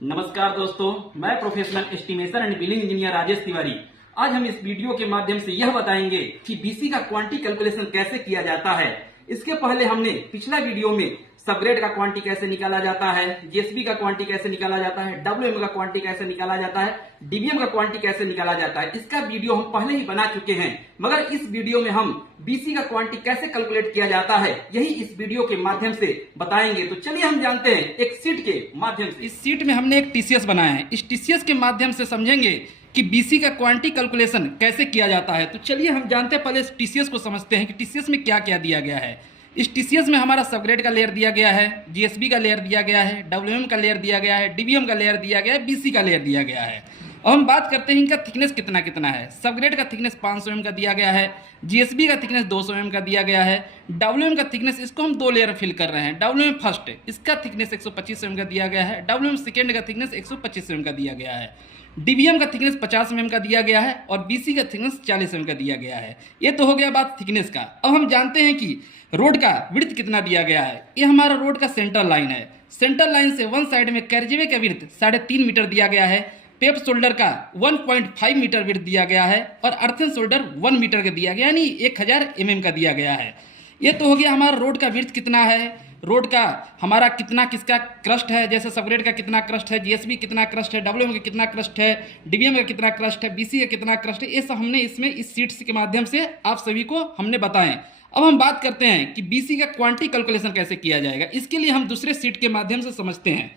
नमस्कार दोस्तों, मैं professional estimation and billing engineer Rajesh Tiwari. आज हम इस वीडियो के माध्यम से यह बताएंगे कि बीसी का क्वांटी कैलकुलेशन कैसे किया जाता है। इसके पहले हमने पिछला वीडियो में सबग्रेड का क्वांटी कैसे निकाला जाता है, जीएसबी का क्वांटी कैसे निकाला जाता है, डब्ल्यूएम का क्वांटी कैसे निकाला जाता है, डीबीएम का क्वांटी कैसे निकाला जाता है, इसका वीडियो हम पहले ही बना चुके हैं। मगर इस वीडियो में हम बीसी का क्वांटी कैसे कैलकुलेट किया जाता है यही इस वीडियो के माध्यम से बताएंगे। तो चलिए हम जानते हैं एक सीट के माध्यम से। इस सीट में हमने एक टीसीएस बनाया है। इस टीसीएस के माध्यम से समझेंगे कि बीसी का क्वांटी कैलकुलेशन कैसे किया जाता है। तो चलिए हम जानते हैं, पहले इस टीसीएस को समझते हैं कि टीसीएस में क्या क्या दिया गया है। इस टीसीएस में हमारा सबग्रेड का लेयर दिया गया है, जीएसबी का लेयर दिया गया है, डब्ल्यूएम का लेयर दिया गया है, डीबीएम का लेयर दिया गया है, बीसी का लेयर दिया गया है। अब हम बात करते हैं इनका थिकनेस कितना कितना है। सबग्रेड का थिकनेस 500 mm का दिया गया है, जीएसबी का थिकनेस 200 mm का दिया गया है, डब्ल्यूएम का थिकनेस, इसको हम दो लेयर फिल कर रहे हैं। डब्ल्यूएम फर्स्ट इसका थिकनेस 125 mm का दिया गया है, डब्ल्यूएम सेकेंड का थिकनेस 125 mm का दिया गया है, डीबीएम का थिकनेस 50 mm का दिया गया है और बीसी का थिकनेस 40 mm का दिया गया है। ये तो हो गया बात थिकनेस का। अब हम जानते हैं कि रोड का विड्थ कितना दिया गया है। ये हमारा रोड का सेंटर लाइन है। सेंटर लाइन से वन साइड में कैरिजवे का विड्थ 3.5 मीटर दिया गया है, पेप शोल्डर का 1.5 मीटर विड्थ दिया गया है और अर्थन शोल्डर 1 मीटर का दिया गया, यानी 1000 mm का दिया गया है। ये तो हो गया हमारा रोड का विड्थ कितना है। रोड का हमारा कितना किसका क्रस्ट है, जैसे सबग्रेड का कितना क्रस्ट है, जीएसबी कितना क्रस्ट है, डब्ल्यूएम का कितना क्रस्ट है, डीबीएम का कितना क्रस्ट है, बीसी का कितना क्रस्ट है, ये सब हमने इसमें इस सीट्स के माध्यम से आप सभी को हमने बताएं। अब हम बात करते हैं कि बीसी का क्वांटी कैलकुलेशन कैसे किया जाएगा। इसके लिए हम दूसरे सीट के माध्यम से समझते हैं।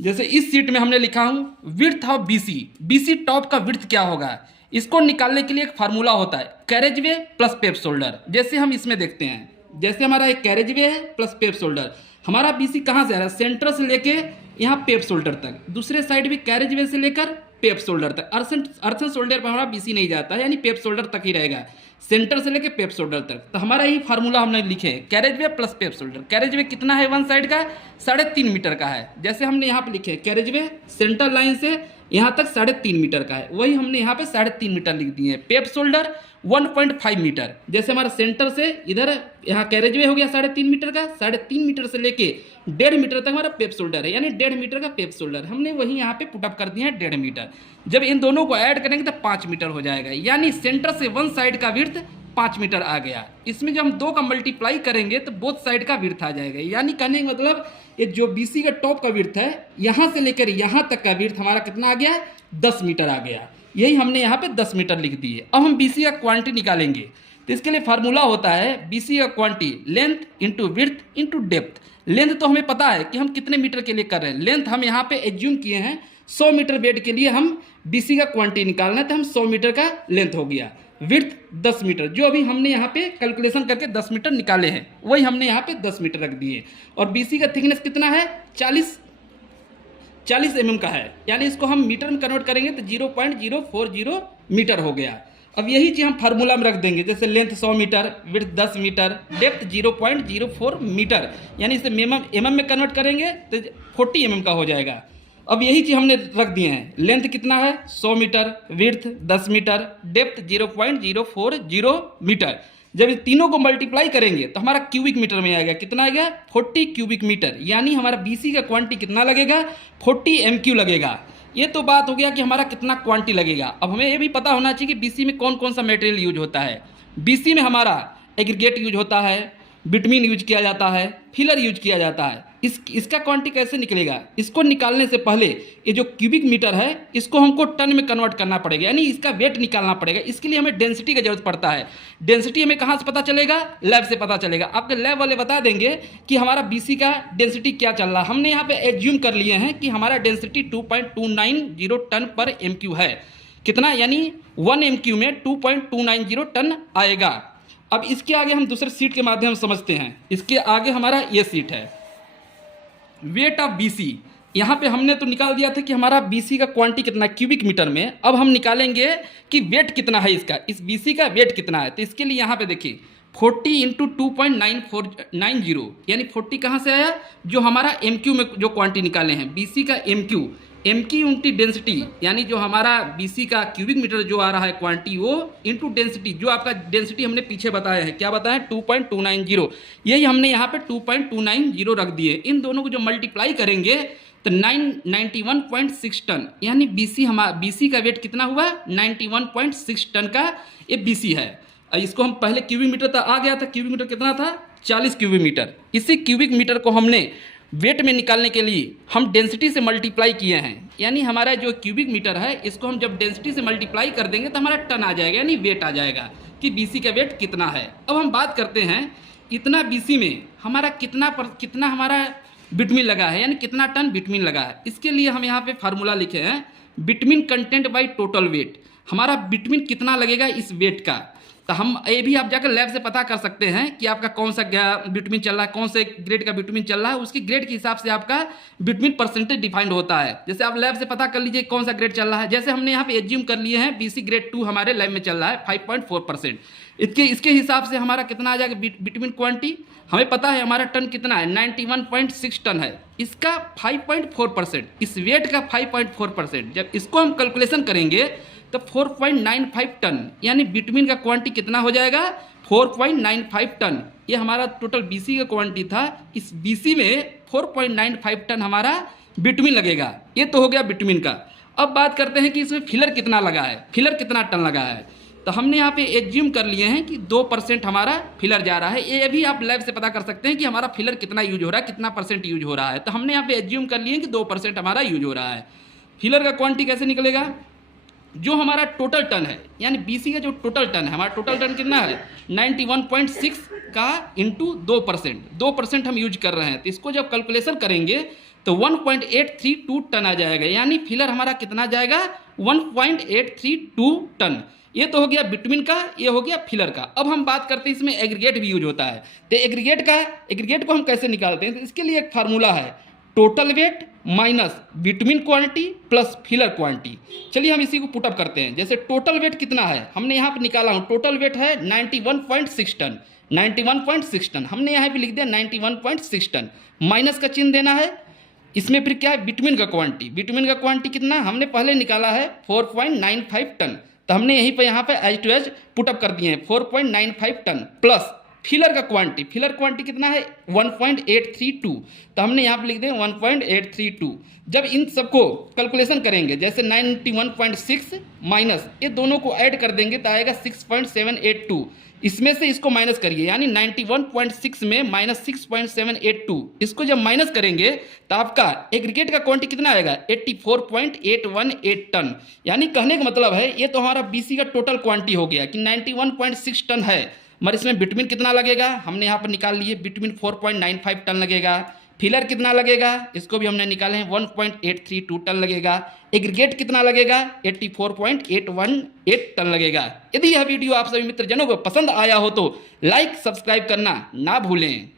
जैसे इस सीट में हमने लिखा हूं width of BC. BC top का विड्थ क्या होगा, इसको निकालने के लिए एक फार्मूला होता है, कैरेजवे प्लस पेप शोल्डर। जैसे हम इसमें देखते हैं, जैसे हमारा एक कैरेजवे है प्लस पेप शोल्डर। हमारा बीसी कहाँ से आ रहा है, सेंटर से लेके यहाँ पेप शोल्डर तक, दूसरे साइड भी कैरेजवे से लेकर पेप शोल्डर तक। अर्थन शोल्डर पर हमारा बीसी नहीं जाता है, यानी पेप शोल्डर तक ही रहेगा, सेंटर से लेके पेप शोल्डर तक। तो हमारा यही फार्मूला हमने लिखे है, कैरेजवे प्लस पेप शोल्डर। कैरेजवे कितना है, वन साइड का 3.5 मीटर का है। जैसे हमने यहाँ पे लिखे कैरेजवे सेंटर लाइन से यहाँ तक 3.5 मीटर का है, वही हमने यहाँ पे 3.5 मीटर लिख दिए हैं। पेप शोल्डर 1.5 मीटर, जैसे हमारा सेंटर से इधर यहाँ कैरेजवे हो गया 3.5 मीटर का, 3.5 मीटर से लेके 1.5 मीटर तक हमारा पेप शोल्डर है, यानी 1.5 मीटर का पेप शोल्डर हमने वही यहाँ पे पुटअप कर दिया है 1.5 मीटर। जब इन दोनों को ऐड करेंगे तो 5 मीटर हो जाएगा, यानी सेंटर से वन साइड का विड्थ 5 मीटर आ गया। इसमें जब हम दो का मल्टीप्लाई करेंगे तो बोथ साइड का विड्थ आ जाएगा, यानी कहने का मतलब ये जो बीसी का टॉप का विड्थ है यहाँ से लेकर यहाँ तक का विड्थ हमारा कितना आ गया, 10 मीटर आ गया। यही हमने यहाँ पे 10 मीटर लिख दिए। अब हम बीसी का क्वांटी निकालेंगे, तो इसके लिए फार्मूला होता है B C quantity length into width into depth. Length तो हमें पता है कि हम कितने मीटर के लिए कर रहे हैं, लेंथ हम यहाँ पे एज्यूम किए हैं 100 मीटर बेड के लिए हम बीसी का क्वांटी निकालना है, तो हम 100 मीटर का लेंथ हो गया। विड्थ 10 मीटर, जो अभी हमने यहाँ पे कैलकुलेशन करके 10 मीटर निकाले हैं वही हमने यहाँ पे 10 मीटर रख दिए। और बीसी का थिकनेस कितना है, 40 mm का है, यानी इसको हम मीटर में कन्वर्ट करेंगे तो 0.040 मीटर हो गया। अब यही चीज़ हम फार्मूला में रख देंगे, जैसे length 100 metre, width 10 metre, depth 0.04 metre, यानी इसे mm में कन्वर्ट करेंगे तो 40 mm का हो जाएगा। अब यही चीज़ हमने रख दिए हैं, लेंथ कितना है 100 metre, width 10 metre, depth 0.040 metre. जब इन तीनों को मल्टीप्लाई करेंगे तो हमारा क्यूबिक मीटर में आएगा, कितना आएगा 40 क्यूबिक मीटर, यानी हमारा बीसी का क्वांटी कितना लगेगा 40 MQ लगेगा। ये तो बात हो गया कि हमारा कितना क्वांटी लगेगा। अब हमें ये भी पता होना चाहिए कि बीसी में कौन कौन सा मटेरियल यूज होता है। बीसी में हमारा एग्रीगेट यूज होता है, बिटमीन यूज किया जाता है, फिलर यूज किया जाता है। इसका क्वांटी कैसे निकलेगा, इसको निकालने से पहले ये जो क्यूबिक मीटर है इसको हमको टन में कन्वर्ट करना पड़ेगा, यानी इसका वेट निकालना पड़ेगा। इसके लिए हमें डेंसिटी की जरूरत पड़ता है। डेंसिटी हमें कहाँ से पता चलेगा, लैब से पता चलेगा। आपके लैब वाले बता देंगे कि हमारा बीसी का डेंसिटी क्या चल रहा है। हमने यहाँ पे एज्यूम कर लिए हैं कि हमारा डेंसिटी 2.290 टन पर MQ है। कितना, यानी 1 MQ में 2.290 टन आएगा। अब इसके आगे हम दूसरे सीट के माध्यम से समझते हैं। इसके आगे हमारा ये सीट है, वेट ऑफ बीसी। यहाँ पे हमने तो निकाल दिया था कि हमारा बीसी का क्वांटी कितना क्यूबिक मीटर में। अब हम निकालेंगे कि वेट कितना है इसका, इस बीसी का वेट कितना है। तो इसके लिए यहाँ पे देखिए 40 इंटू 2.9490, यानी 40 कहाँ से आया, जो हमारा MQ में जो क्वांटी निकाले हैं बीसी का MQ उनकी डेंसिटी, यानी जो हमारा बीसी का क्यूबिक मीटर जो आ रहा है क्वांटिटी वो इंटू डेंसिटी, जो आपका डेंसिटी हमने पीछे बताया है, क्या बताया 2.290, यही हमने यहाँ पे 2.290 रख दिए। इन दोनों को जो मल्टीप्लाई करेंगे तो 91.6 टन, यानी बीसी का वेट कितना हुआ? 91.6 टन का ये बीसी है। इसको हम पहले क्यूबिक मीटर तक आ गया था, क्यूबिक मीटर कितना था? 40 क्यूबिक मीटर। इसी क्यूबिक मीटर को हमने वेट में निकालने के लिए हम डेंसिटी से मल्टीप्लाई किए हैं, यानी हमारा जो क्यूबिक मीटर है इसको हम जब डेंसिटी से मल्टीप्लाई कर देंगे तो हमारा टन आ जाएगा, यानी वेट आ जाएगा कि बीसी का वेट कितना है। अब हम बात करते हैं इतना बीसी में हमारा कितना हमारा बिटुमिन लगा है, यानी कितना टन बिटुमिन लगा है। इसके लिए हम यहाँ पे फार्मूला लिखे हैं, bitumen content by total weight. हमारा बिटुमिन कितना लगेगा इस वेट का, तो हम ये भी आप जाकर लैब से पता कर सकते हैं कि आपका कौन सा बिटुमिन चल रहा है, कौन से ग्रेड का बिटुमिन चल रहा है। उसकी ग्रेड के हिसाब से आपका बिटुमिन परसेंटेज डिफाइंड होता है। जैसे आप लैब से पता कर लीजिए कौन सा ग्रेड चल रहा है। जैसे हमने यहाँ पे एज्यूम कर लिए हैं बीसी ग्रेड 2 हमारे लैब में चल रहा है 5.4%। इसके हिसाब से हमारा कितना आ जाएगा बिटुमिन क्वांटिटी? हमें पता है हमारा टन कितना है, 91.6 टन है। इसका 5.4%, इस वेट का 5.4%, जब इसको हम कैलकुलेशन करेंगे तो 4.95 टन, यानी बिटुमिन का क्वांटिटी कितना हो जाएगा? 4.95 टन। ये हमारा टोटल बीसी का क्वांटिटी था। इस बीसी में 4.95 टन हमारा बिटुमिन लगेगा। ये तो हो गया बिटुमिन का। अब बात करते हैं कि इसमें फिलर कितना लगा है, फिलर कितना टन लगा है। तो हमने यहाँ पे एज्यूम कर लिए हैं कि 2% हमारा फिलर जा रहा है। ये भी आप लैब से पता कर सकते हैं कि हमारा फिलर कितना यूज हो रहा है, कितना परसेंट यूज हो रहा है। तो हमने यहाँ पे एज्यूम कर लिए कि 2% हमारा यूज हो रहा है। फिलर का क्वांटिटी कैसे निकलेगा? जो हमारा टोटल टन है, यानी बीसी का जो टोटल टन है, हमारा टोटल टन कितना है? 91.6 का इंटू 2% हम यूज कर रहे हैं। तो इसको जब कैलकुलेशन करेंगे तो 1.832 टन आ जाएगा, यानी फिलर हमारा कितना जाएगा? 1.832 टन। ये तो हो गया बिटुमिन का, ये हो गया फिलर का। अब हम बात करते हैं इसमें एग्रीगेट भी यूज होता है। तो एग्रीगेट को हम कैसे निकालते हैं? तो इसके लिए एक फार्मूला है, total weight minus bitumen quantity plus filler quantity. चलिए हम इसी को पुटअप करते हैं। जैसे टोटल वेट कितना है हमने यहाँ पे निकाला हूँ, टोटल वेट है 91.6 टन। 91.6 टन हमने यहाँ पे लिख दिया 91.6 टन। माइनस का चिन्ह देना है। इसमें फिर क्या है? बिटुमिन का क्वांटिटी। बिटुमिन का क्वांटिटी कितना हमने पहले निकाला है? 4.95 टन। तो हमने यहीं पर यहाँ पे एज टू एज पुटअप कर दिए हैं 4.95 टन प्लस फिलर का क्वांटिटी। फिलर क्वांटिटी कितना है? 1.832। तो हमने यहाँ पे लिख दें 1.832। जब इन सबको कैलकुलेशन करेंगे, जैसे 91.6 माइनस ये दोनों को ऐड कर देंगे तो आएगा 6.782। इसमें से इसको माइनस करिए, यानी 91.6 में माइनस 6.782। इसको जब माइनस करेंगे तो आपका एग्रीगेट का क्वांटिटी कितना आएगा? 84.818 टन। यानी कहने का मतलब है ये तो हमारा बीसी का टोटल क्वांटिटी हो गया कि 91.6 टन है। मगर इसमें बिटुमिन कितना लगेगा हमने यहाँ पर निकाल लिए, बिटुमिन 4.95 टन लगेगा। फिलर कितना लगेगा इसको भी हमने निकाले हैं 1.832 टन लगेगा। एग्रीगेट कितना लगेगा? 84.818 टन लगेगा। यदि यह वीडियो आप सभी मित्रजनों को पसंद आया हो तो लाइक सब्सक्राइब करना ना भूलें।